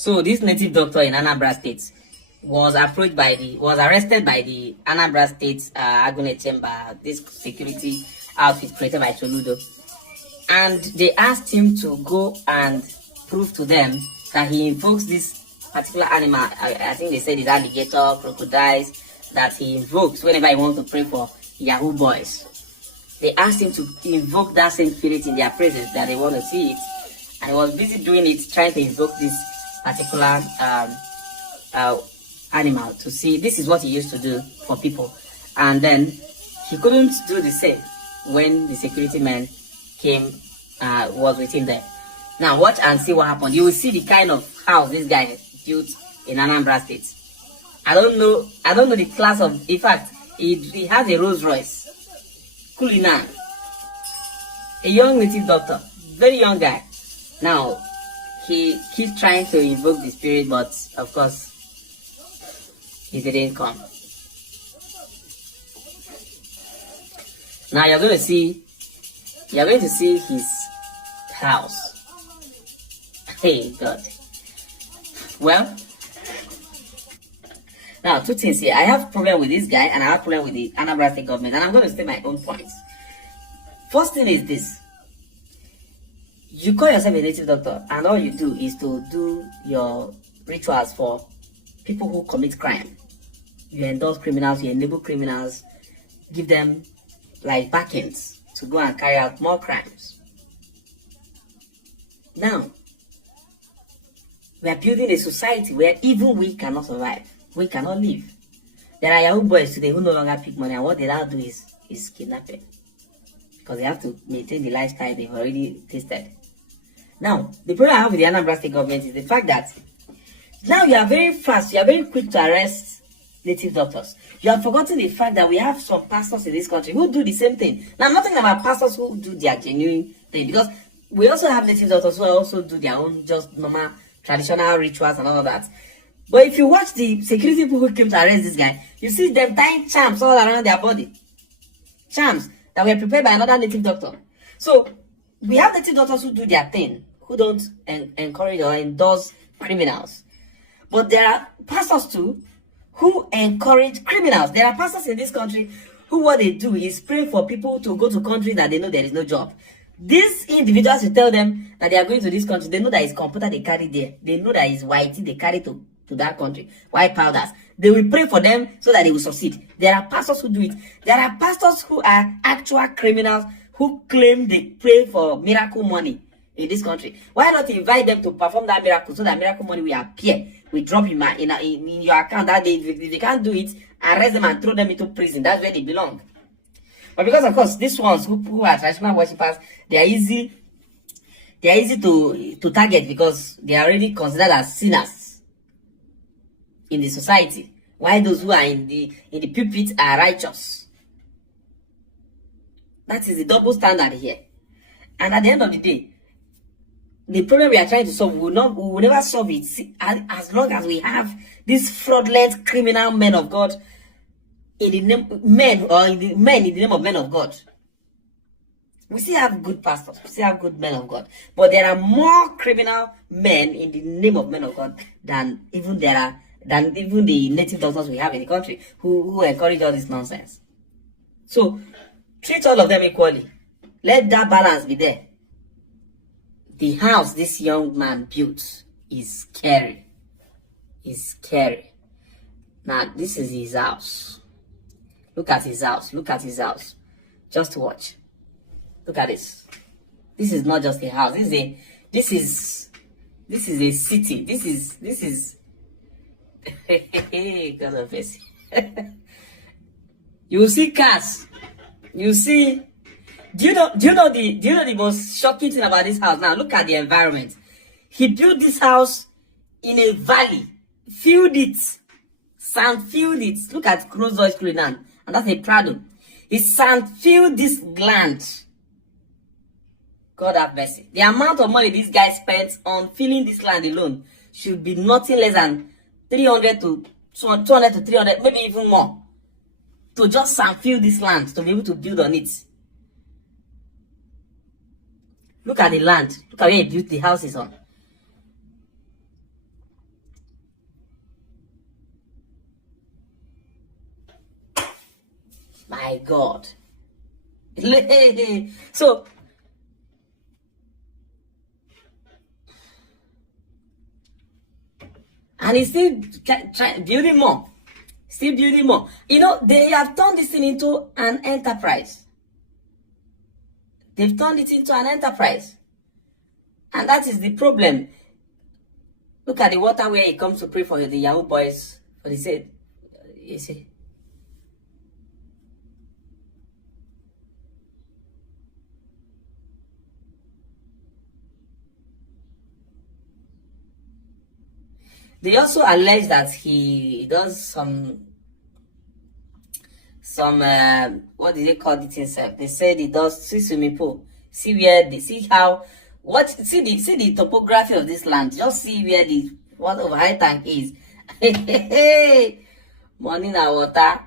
So this native doctor in Anambra State was arrested by the Anambra State Agune Chamber, this security outfit created by Soludo. And they asked him to go and prove to them that he invokes this particular animal. I think they said it's alligator, crocodiles, that he invokes whenever he wants to pray for Yahoo boys. They asked him to invoke that same spirit in their presence that they want to see it. And he was busy doing it, trying to invoke this particular animal to see. This is what he used to do for people. And then he couldn't do the same when the security man came, was with him there. Now watch and see what happened. You will see the kind of house this guy built in Anambra State. I don't know the class of, in fact, he has a Rolls Royce. Kulina. A young native doctor, very young guy. Now, he keeps trying to invoke the spirit, but of course, he didn't come. Now you're going to see his house. Hey God. Well, now two things here. I have problem with this guy and I have problem with the Anambra State government, and I'm going to state my own points. First thing is this. You call yourself a native doctor and all you do is to do your rituals for people who commit crime. You endorse criminals, you enable criminals, give them like backends to go and carry out more crimes. Now, we are building a society where even we cannot survive. We cannot live. There are Yahoo boys today who no longer pick money, and what they now do is kidnapping. Because they have to maintain the lifestyle they've already tasted. Now, the problem I have with the Anambra State government is the fact that now you are very fast, you are very quick to arrest native doctors. You have forgotten the fact that we have some pastors in this country who do the same thing. Now, I'm not talking about pastors who do their genuine thing, because we also have native doctors who also do their own just normal traditional rituals and all of that. But if you watch the security people who came to arrest this guy, you see them tying charms all around their body. Charms that were prepared by another native doctor. So, we have native doctors who do their thing, who don't encourage or endorse criminals. But there are pastors too who encourage criminals. There are pastors in this country who what they do is pray for people to go to countries that they know there is no job. These individuals, you tell them that they are going to this country, they know that it's computer they carry there. They know that it's white they carry to that country, white powders. They will pray for them so that they will succeed. There are pastors who do it. There are pastors who are actual criminals who claim they pray for miracle money in this country. Why not invite them to perform that miracle so that miracle money will appear? We drop in your account that day. If they can't do it, arrest them and throw them into prison. That's where they belong. But because of course these ones who are traditional worshippers, they are easy to target because they are already considered as sinners in the society, while those who are in the pulpit are righteous. That is the double standard here. And at the end of the day, the problem we are trying to solve, we will never solve it as long as we have these fraudulent criminal men of God in the name men in the name of men of God. We still have good pastors, we still have good men of God, but there are more criminal men in the name of men of God than even the native doctors we have in the country who encourage all this nonsense. So treat all of them equally. Let that balance be there. The house this young man built is scary. It's scary. Now this is his house. Look at his house. Look at his house. Just watch. Look at this. This is not just a house. This is a city. This is God of mercy. You see cars. You see. Do you know the most shocking thing about this house? Now look at the environment. He built this house in a valley, filled it, sand filled it. Look at Rolls Royce Cullinan, and that's a Prado. He sand filled this land. God have mercy. The amount of money this guy spent on filling this land alone should be nothing less than 300 to 200 to 300, maybe even more, to just sand fill this land to be able to build on it. Look at the land. Look at where he built the houses on. My God. So, and he's still building more. Still building more. You know, they have turned this thing into an enterprise. They've turned it into an enterprise. And that is the problem. Look at the water where he comes to pray for the Yahoo boys. For the sake, you see. They also allege that he does some what did they call it himself? They said he does see swimming pool. See where they see how see the topography of this land. Just see where the water of high tank is. Money na water.